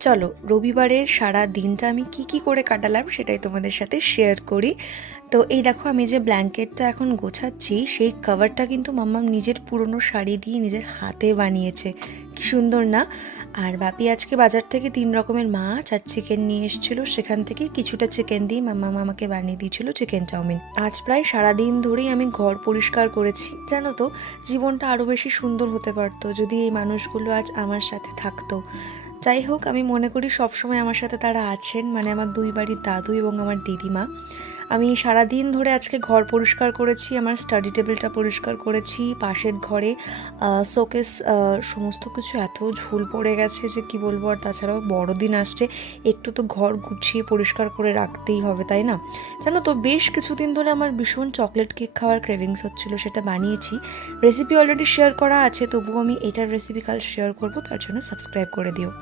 চলো রবিবারের সারা দিনটা আমি কি করে কাটালাম সেটাই তোমাদের সাথে শেয়ার করি। তো এই দেখো আমি যে ব্ল্যাঙ্কেটটা এখন গোছাচ্ছি সেই কভারটা কিন্তু মাম্মাম নিজের পুরনো শাড়ি দিয়ে নিজের হাতে বানিয়েছে। কি সুন্দর না? আর বাপি আজকে বাজার থেকে 3 রকমের মাছ আর চিকেন নিয়ে এসেছিলো, সেখান থেকে কিছুটা চিকেন দিয়ে মাম্মাম আমাকে বানিয়ে দিয়েছিল চিকেন চাউমিন। আজ প্রায় সারাদিন ধরেই আমি ঘর পরিষ্কার করেছি। জানো তো, জীবনটা আরও বেশি সুন্দর হতে পারতো যদি এই মানুষগুলো আজ আমার সাথে থাকতো। যাই হোক, আমি মনে করি সবসময় আমার সাথে তারা আছেন, মানে আমার দুই বাড়ির দাদু এবং আমার দিদিমা। আমি সারাদিন ধরে আজকে ঘর পরিষ্কার করেছি, আমার স্টাডি টেবিলটা পরিষ্কার করেছি, পাশের ঘরে শোকেস, সমস্ত কিছু এত ঝুল পড়ে গেছে যে কি বলবো। আর তাছাড়াও বড়দিন আসছে, একটু তো ঘর গুছিয়ে পরিষ্কার করে রাখতেই হবে, তাই না? জানো তো, বেশ কিছুদিন ধরে আমার ভীষণ চকলেট কেক খাওয়ার ক্রেভিংস হচ্ছিলো, সেটা বানিয়েছি। রেসিপি অলরেডি শেয়ার করা আছে, তবুও আমি এটার রেসিপি কাল শেয়ার করবো, তার জন্য সাবস্ক্রাইব করে দিও।